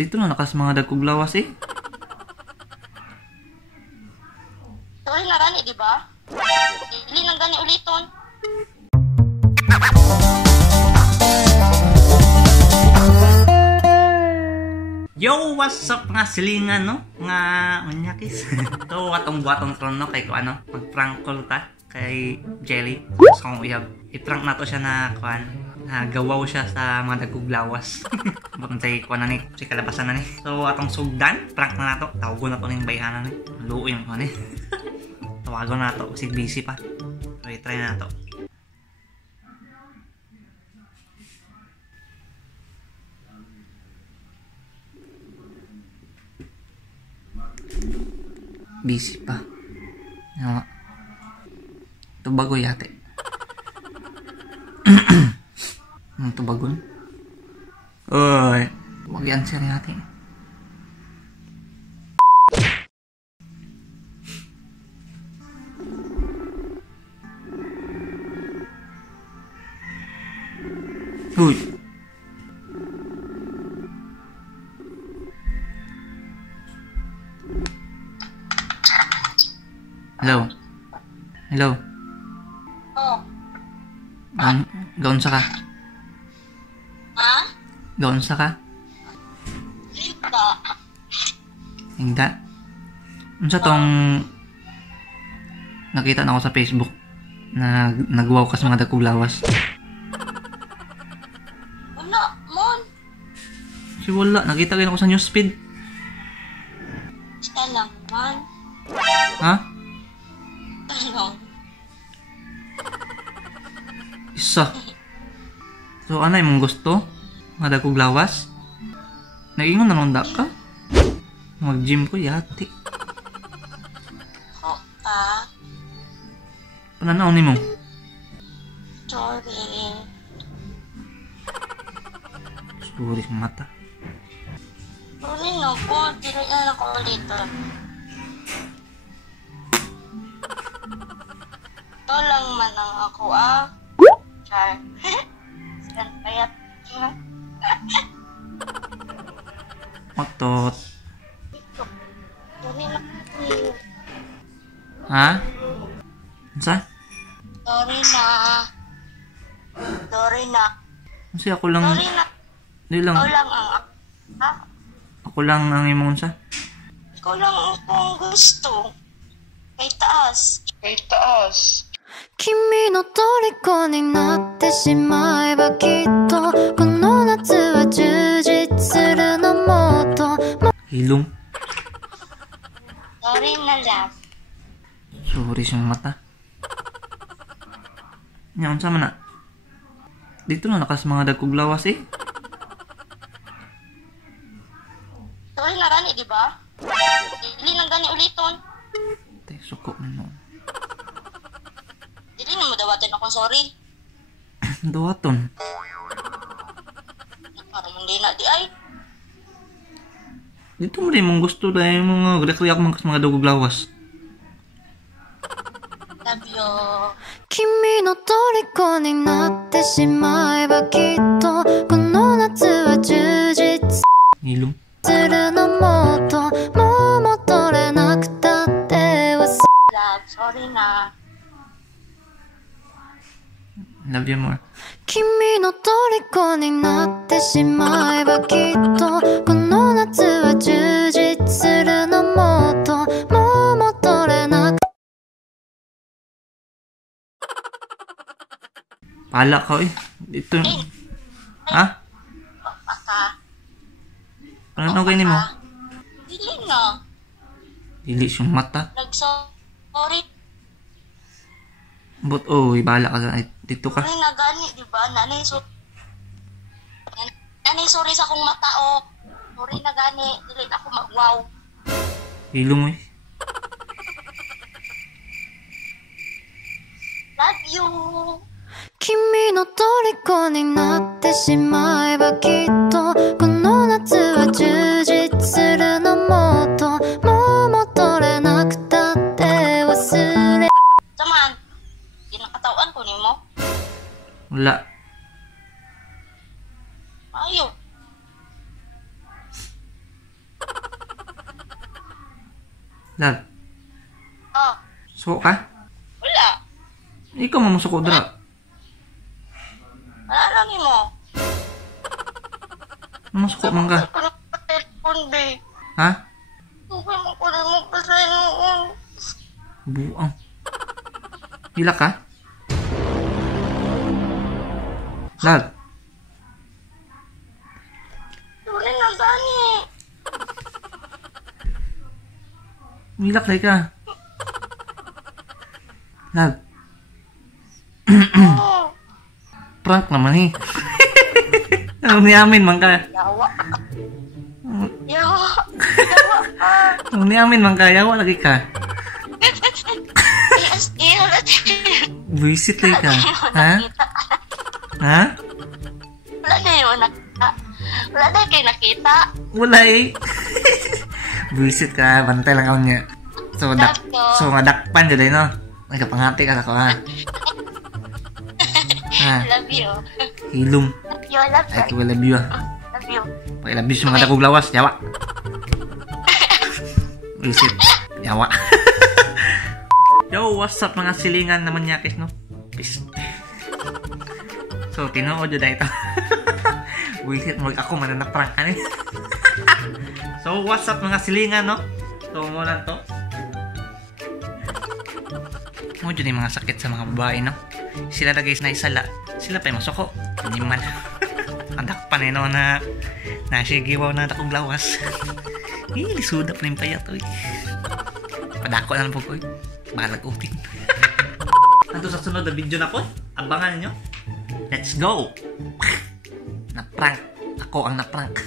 Dito na nakas mga dagkog lawas eh. Sorry na gani, di ba? Dili nang gani uliton. Yo, what's up nga silingan no? Nga manyakis. So atong buhaton ron no kay ko ano, mag-prank call ta kay Jelly. So kung i-prank nato siya na kuan, gawaw siya sa mga dagkog lawas. Bakit say kuan na ni, si kalabasan na ni. So atong sugdan, prank na nato. Tawagon nato ning bayhanan ni. Luoy yung kuan ni. Tawagon nato kasi busy pa. So i-try na nato. Busy pa. Nga. Ito bago yate. Ito bagon. Oy. Huwag i-answer natin. Uy. Hello. Hello. Oh. Gaon sa ka? Ha? Gaon sa ka? Dito. Hindi. Unsa tong nakita na ako sa Facebook na nagwaw ka sa mga dagkog lawas. Wala, mon. Si wala, nakita ko sa newsfeed. Siya lang, man. Ha? Ano? Isa. So ano imong gusto? Mga dagkog lawas? Nag-ingon na nung ka? Mag-gym ko yati. Oh, ah. Pananaw ni mo? Sorry. Suri sa mata. Sorry no po. Dili na ako ulitin. Ito lang man ang ako, ah. Char. Silang payat. Otot. Sorry na. Ha? Sa? Sorry na. Sorry na. Kasi ako lang... Sorry na. Di lang. Ikaw lang ang... Ha? Ako lang ang imong sa. Ikaw lang ang kung gusto. Kay taas. Kay taas. 君の虜になってしまえばきっとこの夏は充実するのもっと Hilong. Sorry na lang. Sorry siyang mata. Yan, sama na. Dito na nakas mga dagkog lawas eh. Sorry na gani, di ba? Dili nang gani uliton. Tay, suko na no. Dili na mo dawatin ako sorry. Dawaton. Para mong di na di ay. Dito mo rin mong gusto dahil mga react mga mga dagkog lawas. Love you. 君の虜になってしまえばきっとこの夏は充実 Hilong. するのもっともう戻れなくたって忘 Love, sorry na. Love you more. 君の虜になってしまえばきっとこの夏は充実するのもっともう戻れなく Pala ka eh. Dito. Ha? Paka. Ano kayo ni mo? Dili na. Dili siyang mata. Nag-sorry. But oh, ibala ka sa dito ka. Sorry na gani, di ba? Nanay sorry sa akong mata, oh. Sorry na gani. Dili na ako mag-wow. Hilong eh. Love you. 君の虜になってしまえばきっとこの夏は充実するのもっともう戻れなくたって忘れ Saman, ginakatawan ko ni mo. Wala. Ayaw. Love, Oh, suko ka? wala. Ikaw mo suko dra. Wala lang mo. Ano suko man ka? Ako na pa telepon, be. Ha? Okay mo ko rin mo pa sa noon. Buang. Hila ka? Love, Tuloy na gani. hilak na ka. Love, Oo. prank naman eh. Ano niyamin man ka? Yawa. Yawa. Yawa ka. Ano niyamin man ka? Yawa lagi ka. Yes, wala Visit lagi ka. Ha? Ha? Wala na yun nakita. Wala na kayo nakita. Wala eh. Visit ka. Bantay lang ako niya. So nga dakpan dyan no? Nagkapangati ka ako ha. Ha? Love you. Hilom. Love you, love Ay, you. ko love you ah. Love you. Pag love you sa mga dakog lawas. Yawa. Visit. Yawa. Yo, what's up mga silingan naman yakis no? Peace. So, tinood yun ito. Visit mo ako mananaprank ka eh. So, what's up mga silingan no? So, muna to. Mo dyan yung mga sakit sa mga babae no? Sila na guys na isala. Sila pa yung masuko. Hindi man. Andak pa na na nasigiwaw na akong lawas. Lisuda pa rin payat oy. Padako na lang po ko oy. Balag uting. Nandito sa sunod na video na po. Abangan nyo. Let's go! Na-prank. Ako ang na-prank.